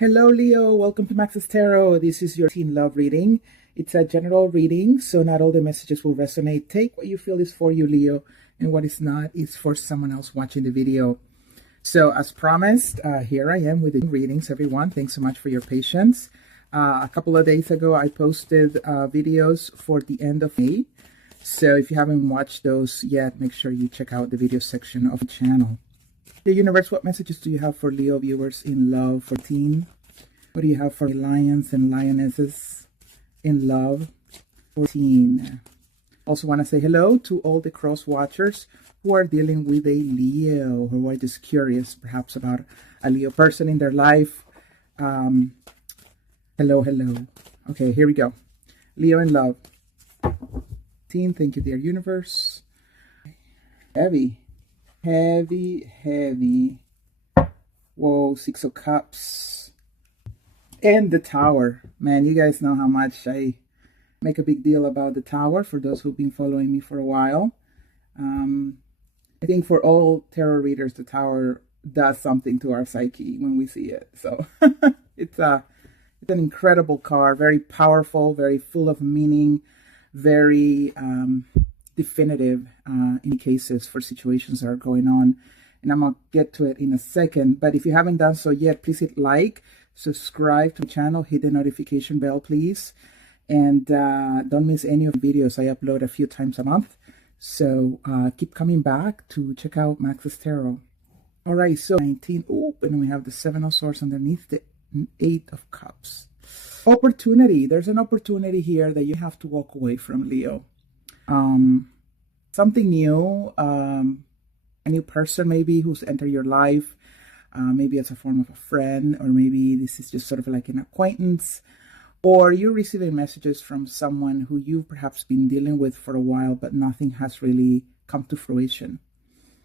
Hello, Leo. Welcome to Max's Tarot. This is your teen love reading. It's a general reading, so not all the messages will resonate. Take what you feel is for you, Leo, and what is not is for someone else watching the video. So, as promised, here I am with the readings, everyone. Thanks so much for your patience. A couple of days ago, I posted videos for the end of May. So, if you haven't watched those yet, make sure you check out the video section of the channel. The universe, what messages do you have for Leo viewers in love for teen? What do you have for lions and lionesses in love for teen? Also want to say hello to all the cross watchers who are dealing with a Leo, who are just curious perhaps about a Leo person in their life. Hello. Okay, here we go. Leo in love. Teen, thank you, dear universe. Heavy. Heavy. Whoa, Six of Cups. And the Tower. Man, you guys know how much I make a big deal about the Tower, for those who've been following me for a while. I think for all tarot readers, the Tower does something to our psyche when we see it. So it's an incredible card, very powerful, very full of meaning, very definitive in cases for situations that are going on. And I'm going to get to it in a second. But if you haven't done so yet, please hit like, subscribe to the channel, hit the notification bell, please. And don't miss any of the videos. I upload a few times a month. So keep coming back to check out Max's Tarot. All right, so 19. Oh, and we have the Seven of Swords underneath the Eight of Cups. Opportunity. There's an opportunity here that you have to walk away from, Leo. Something new, a new person maybe who's entered your life, maybe as a form of a friend, or maybe this is just sort of like an acquaintance, or you're receiving messages from someone who you've perhaps been dealing with for a while, but nothing has really come to fruition.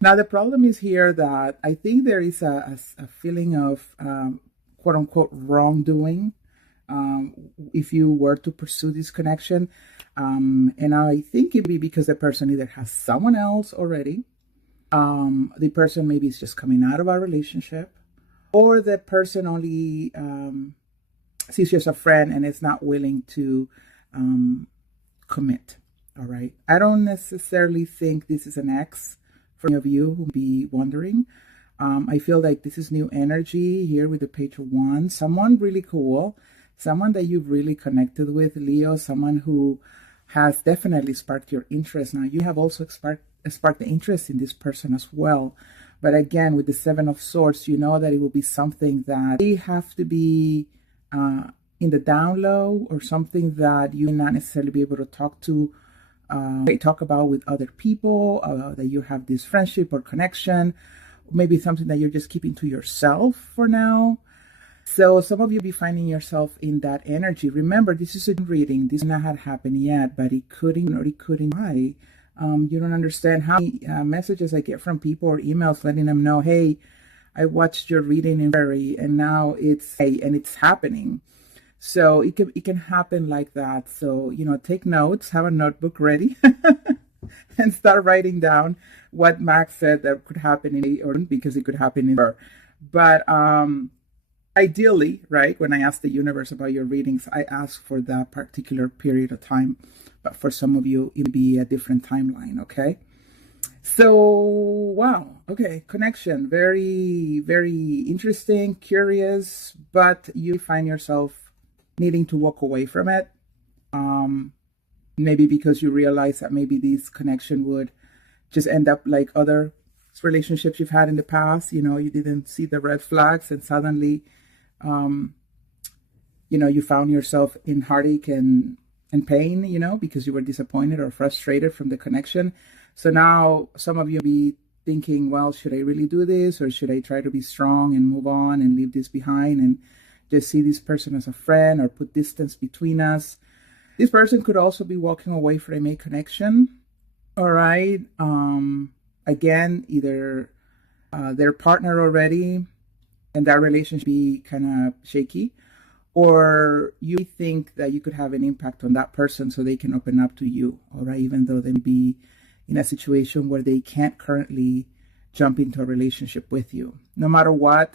Now, the problem is here that I think there is a feeling of quote unquote wrongdoing if you were to pursue this connection. And I think it'd be because the person either has someone else already, the person maybe is just coming out of a relationship, or the person only sees you as a friend and is not willing to commit. All right. I don't necessarily think this is an ex for any of you who be wondering. I feel like this is new energy here with the Page of Wands. Someone really cool, someone that you've really connected with, Leo, someone who has definitely sparked your interest. Now, you have also sparked the interest in this person as well. But again, with the Seven of Swords, you know that it will be something that they have to be in the down low, or something that you not necessarily be able to talk about with other people, that you have this friendship or connection, maybe something that you're just keeping to yourself for now. So some of you be finding yourself in that energy. Remember, this is a reading. This not had happened yet, but it couldn't, or it couldn't. Why? You don't understand how many messages I get from people or emails letting them know, hey, I watched your reading in February and now it's happening. So it can happen like that. So, take notes, have a notebook ready and start writing down what Max said that could happen in or because it could happen in her. But ideally, right, when I ask the universe about your readings, I ask for that particular period of time. But for some of you, it'll be a different timeline, okay? So, wow, okay, connection, very, very interesting, curious, but you find yourself needing to walk away from it. Maybe because you realize that maybe this connection would just end up like other relationships you've had in the past. You didn't see the red flags, and suddenly, you found yourself in heartache and pain, because you were disappointed or frustrated from the connection. So now some of you be thinking, well, should I really do this, or should I try to be strong and move on and leave this behind and just see this person as a friend, or put distance between us? This person could also be walking away from a connection. All right. Again, either their partner already and that relationship be kind of shaky, or you think that you could have an impact on that person so they can open up to you, all right, even though they may be in a situation where they can't currently jump into a relationship with you. No matter what,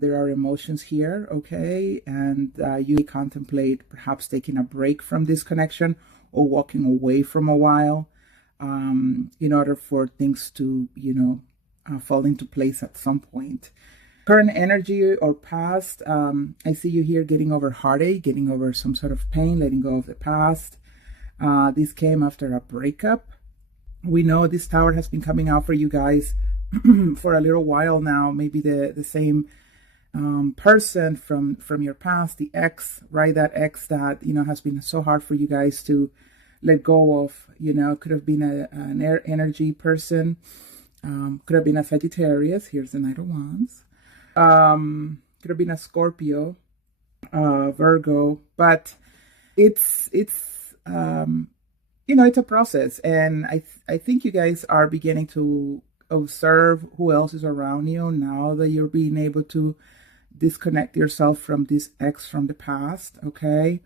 There are emotions here, okay? And you contemplate perhaps taking a break from this connection or walking away from a while in order for things to, fall into place at some point. Current energy or past, I see you here getting over heartache, getting over some sort of pain, letting go of the past. This came after a breakup. We know this tower has been coming out for you guys for a little while now. Maybe the same person from your past, the ex, right? That ex that, has been so hard for you guys to let go of, could have been an air energy person. Could have been a Sagittarius. Here's the Knight of Wands. Could have been a Scorpio, Virgo, but it's it's a process, and I think you guys are beginning to observe who else is around you now that you're being able to disconnect yourself from this ex from the past. Okay,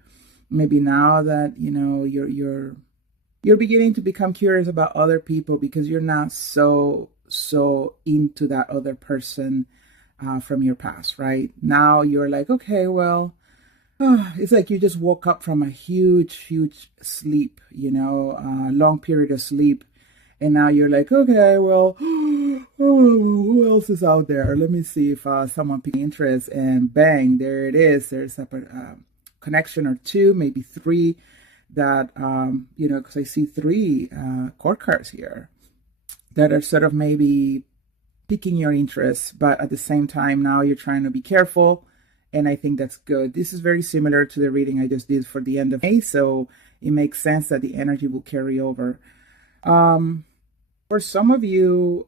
maybe now that you're beginning to become curious about other people because you're not so into that other person from your past. Right now, you're like, okay, well. It's like you just woke up from a huge sleep, long period of sleep. And now you're like, okay, well, who else is out there? Let me see if someone piques interest, and bang, there it is. There's a connection or two, maybe three that, because I see three court cards here that are sort of maybe piquing your interest. But at the same time, now you're trying to be careful. And I think that's good. This is very similar to the reading I just did for the end of May. So it makes sense that the energy will carry over. For some of you,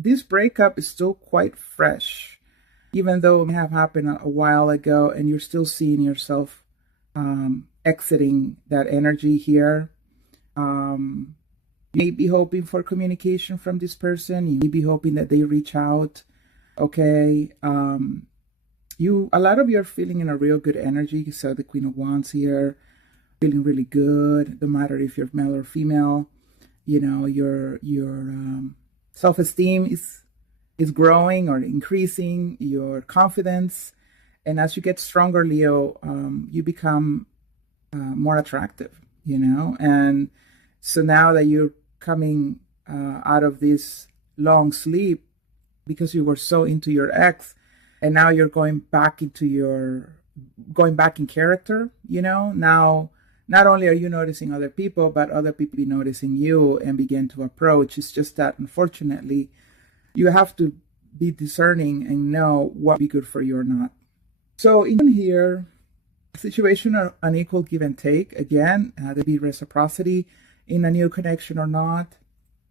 this breakup is still quite fresh, even though it may have happened a while ago, and you're still seeing yourself exiting that energy here. You may be hoping for communication from this person. You may be hoping that they reach out. Okay, a lot of you are feeling in a real good energy. You saw the Queen of Wands here, feeling really good. No matter if you're male or female, your self-esteem is growing or increasing. Your confidence, and as you get stronger, Leo, you become more attractive. And so now that you're coming out of this long sleep, because you were so into your ex, and now you're going back in character, now not only are you noticing other people, but other people be noticing you and begin to approach. It's just that, unfortunately, you have to be discerning and know what would be good for you or not. So in here, situation of unequal give and take. Again, there be reciprocity in a new connection or not.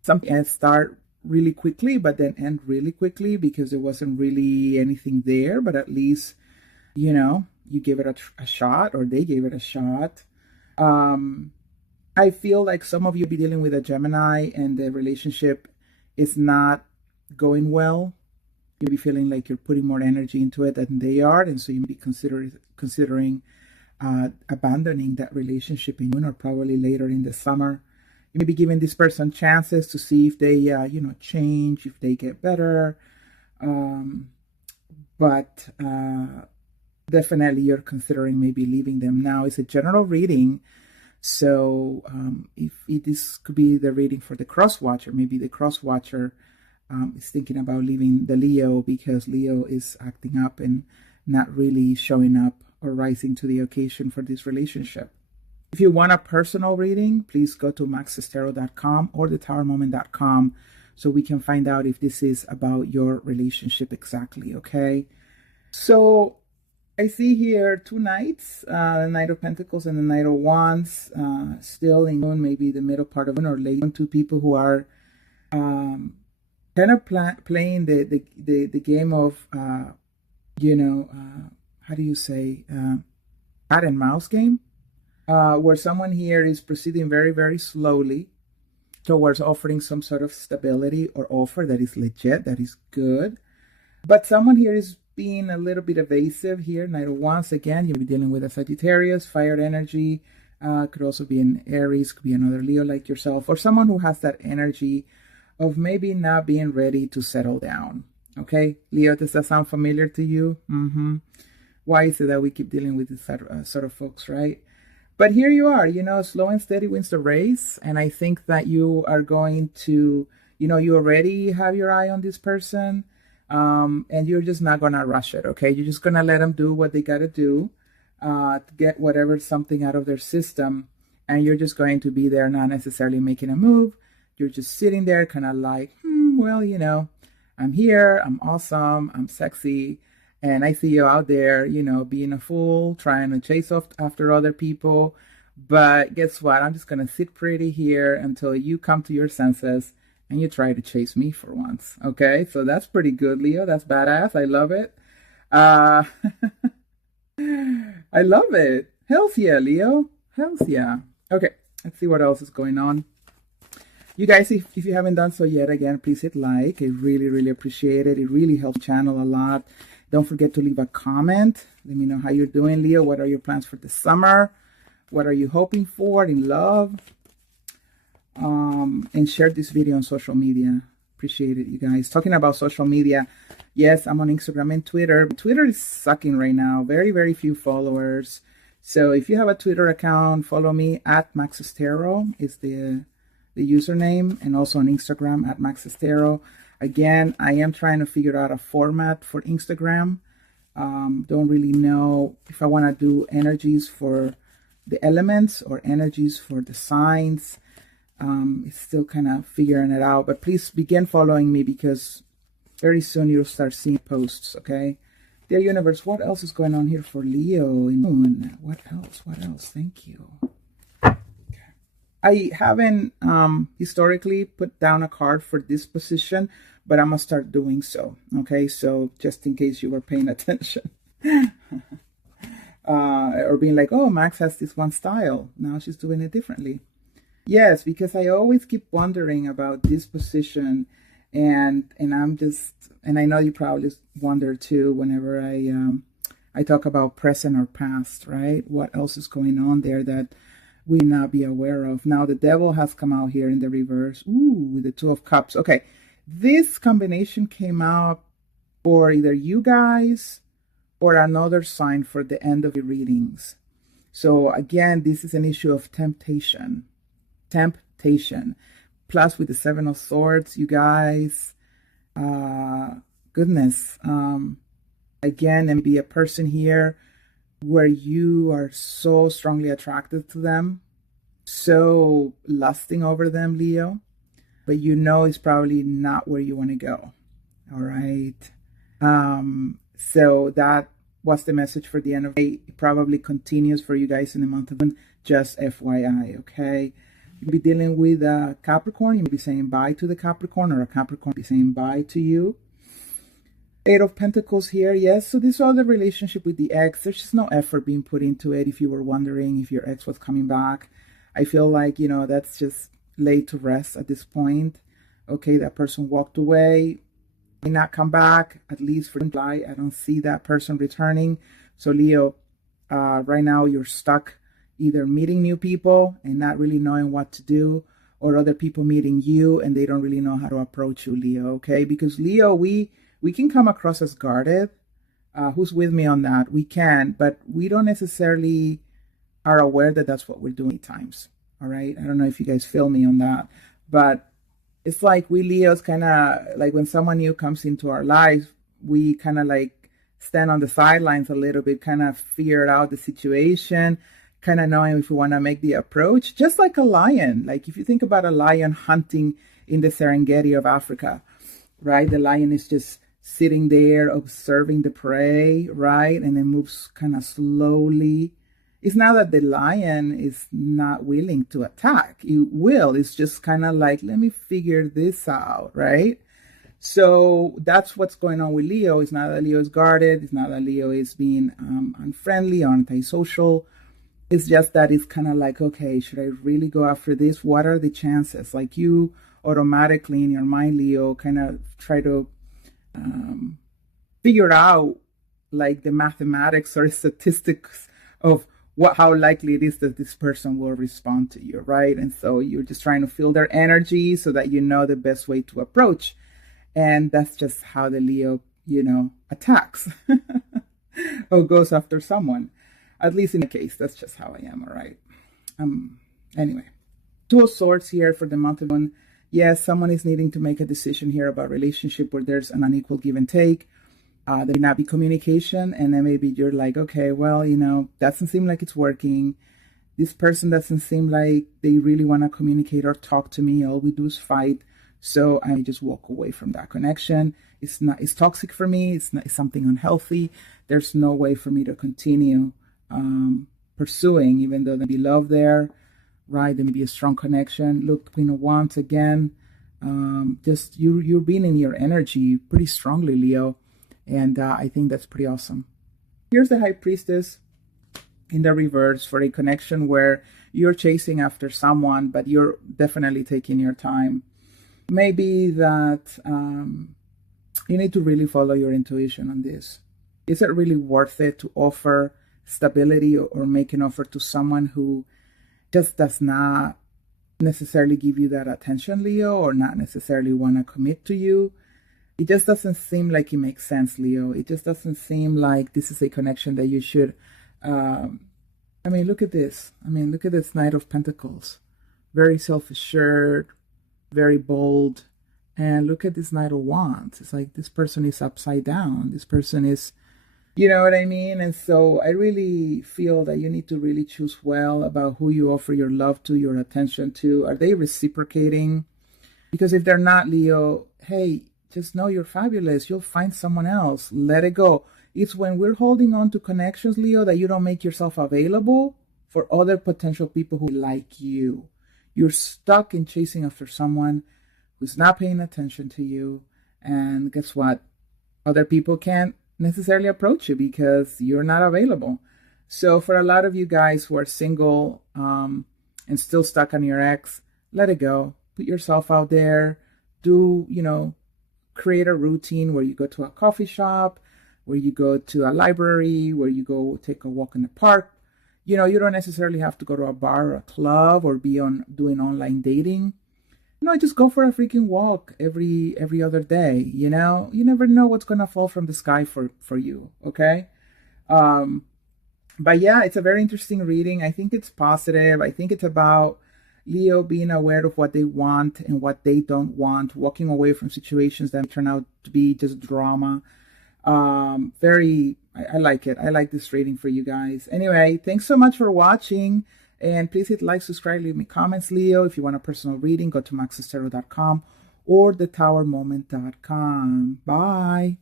Something start really quickly, but then end really quickly because there wasn't really anything there, but at least, you gave it a shot, or they gave it a shot. I feel like some of you be dealing with a Gemini and the relationship is not going well. You'll be feeling like you're putting more energy into it than they are, and so you may be considering abandoning that relationship in June or probably later in the summer. You may be giving this person chances to see if they, change, if they get better. But definitely you're considering maybe leaving them now. It's a general reading. So this could be the reading for the cross watcher. Maybe the cross watcher is thinking about leaving the Leo because Leo is acting up and not really showing up or rising to the occasion for this relationship. If you want a personal reading, please go to maxestero.com or thetowermoment.com so we can find out if this is about your relationship exactly, okay? So I see here two knights, the Knight of Pentacles and the Knight of Wands, still in June, maybe the middle part of June or late. Two people who are kind of playing the game of, how do you say, cat and mouse game? Where someone here is proceeding very, very slowly towards offering some sort of stability or offer that is legit, that is good. But someone here is being a little bit evasive here. Knight of Wands, again, you'll be dealing with a Sagittarius, fired energy. Could also be an Aries, could be another Leo like yourself, or someone who has that energy of maybe not being ready to settle down. Okay, Leo, does that sound familiar to you? Why is it that we keep dealing with this sort of folks, right? But here you are, slow and steady wins the race. And I think that you are going to, you already have your eye on this person. And you're just not going to rush it, okay? You're just going to let them do what they got to do to get whatever something out of their system. And you're just going to be there, not necessarily making a move. You're just sitting there kind of like, well, I'm here, I'm awesome, I'm sexy. And I see you out there, being a fool, trying to chase off after other people. But guess what? I'm just going to sit pretty here until you come to your senses and you try to chase me for once. Okay? So that's pretty good, Leo. That's badass. I love it. I love it. Hells yeah, Leo. Hells yeah. Okay. Let's see what else is going on. You guys, if you haven't done so yet, again, please hit like. I really, really appreciate it. It really helps the channel a lot. Don't forget to leave a comment. Let me know how you're doing, Leo. What are your plans for the summer? What are you hoping for in love? And share this video on social media. Appreciate it, you guys. Talking about social media, yes, I'm on Instagram and Twitter. Twitter is sucking right now. Very, very few followers. So if you have a Twitter account, follow me at Maxestero is the username, and also on Instagram at Maxestero. Again, I am trying to figure out a format for Instagram. Don't really know if I want to do energies for the elements or energies for the signs. It's still kind of figuring it out. But please begin following me because very soon you'll start seeing posts, okay? Dear universe, what else is going on here for Leo in Moon? What else? What else? Thank you. I haven't historically put down a card for this position, but I'm going to start doing so. Okay, so just in case you were paying attention. Or being like, oh, Max has this one style. Now she's doing it differently. Yes, because I always keep wondering about this position. And I'm just, and I know you probably wonder too whenever I talk about present or past, right? What else is going on there that we not be aware of. Now the devil has come out here in the reverse. Ooh, with the Two of Cups. Okay, this combination came out for either you guys or another sign for the end of the readings. So again, this is an issue of temptation. Temptation. Plus with the Seven of Swords, you guys, goodness. Again, and be a person here where you are so strongly attracted to them, so lusting over them, Leo, but it's probably not where you want to go. All right. So that was the message for the end of May. It probably continues for you guys in the month of June, just FYI, okay? You'll be dealing with a Capricorn. You'll be saying bye to the Capricorn, or a Capricorn will be saying bye to you. Eight of Pentacles here, yes. So this other relationship with the ex, there's just no effort being put into it. If you were wondering if your ex was coming back, I feel like, that's just laid to rest at this point. Okay, that person walked away, may not come back, at least for July. I don't see that person returning. So Leo, right now you're stuck either meeting new people and not really knowing what to do, or other people meeting you and they don't really know how to approach you, Leo, okay? Because Leo, we can come across as guarded. Who's with me on that? We can, but we don't necessarily are aware that that's what we're doing at times. All right. I don't know if you guys feel me on that, but it's like we Leos kind of like when someone new comes into our lives, we kind of like stand on the sidelines a little bit, kind of figure out the situation, kind of knowing if we want to make the approach, just like a lion. Like if you think about a lion hunting in the Serengeti of Africa, right? The lion is just sitting there observing the prey, right? And then moves kind of slowly. It's not that the lion is not willing to attack. It will. It's just kind of like, let me figure this out, right? So that's what's going on with Leo. It's not that Leo is guarded. It's not that Leo is being unfriendly or antisocial. It's just that it's kind of like, okay, should I really go after this? What are the chances? Like you automatically in your mind, Leo, kind of try to figure out like the mathematics or statistics of how likely it is that this person will respond to you, right? And so you're just trying to feel their energy so that you know the best way to approach. And that's just how the Leo, attacks or goes after someone. At least in the case, that's just how I am, all right? Anyway, Two of Swords here for the month of June. Yes, someone is needing to make a decision here about relationship where there's an unequal give and take. There may not be communication, and then maybe you're like, okay, well, doesn't seem like it's working. This person doesn't seem like they really want to communicate or talk to me. All we do is fight. So I just walk away from that connection. It's toxic for me. It's something unhealthy. There's no way for me to continue pursuing, even though there may be love there, right? There may be a strong connection. Look, Queen of Wands again. Just you're being in your energy pretty strongly, Leo. And I think that's pretty awesome. Here's the High Priestess in the reverse for a connection where you're chasing after someone, but you're definitely taking your time. Maybe that you need to really follow your intuition on this. Is it really worth it to offer stability or make an offer to someone who just does not necessarily give you that attention, Leo, or not necessarily want to commit to you? It just doesn't seem like it makes sense, Leo. It just doesn't seem like this is a connection that you should look at this. Look at this Knight of Pentacles. Very self-assured, very bold. And look at this Knight of Wands. It's like this person is upside down. This person is, you know what I mean? And so I really feel that you need to really choose well about who you offer your love to, your attention to. Are they reciprocating? Because if they're not, Leo, hey, just know you're fabulous. You'll find someone else. Let it go. It's when we're holding on to connections, Leo, that you don't make yourself available for other potential people who like you. You're stuck in chasing after someone who's not paying attention to you. And guess what? Other people can't necessarily approach you because you're not available. So for a lot of you guys who are single and still stuck on your ex, let it go. Put yourself out there. Create a routine where you go to a coffee shop, where you go to a library, where you go take a walk in the park. You don't necessarily have to go to a bar or a club or be doing online dating. Just go for a freaking walk every other day. You never know what's gonna fall from the sky for you. Okay. But yeah, it's a very interesting reading. I think it's positive. I think it's about Leo being aware of what they want and what they don't want, walking away from situations that turn out to be just drama. I like it. I like this reading for you guys. Anyway, thanks so much for watching. And please hit like, subscribe, leave me comments, Leo. If you want a personal reading, go to maxestero.com or thetowermoment.com. Bye.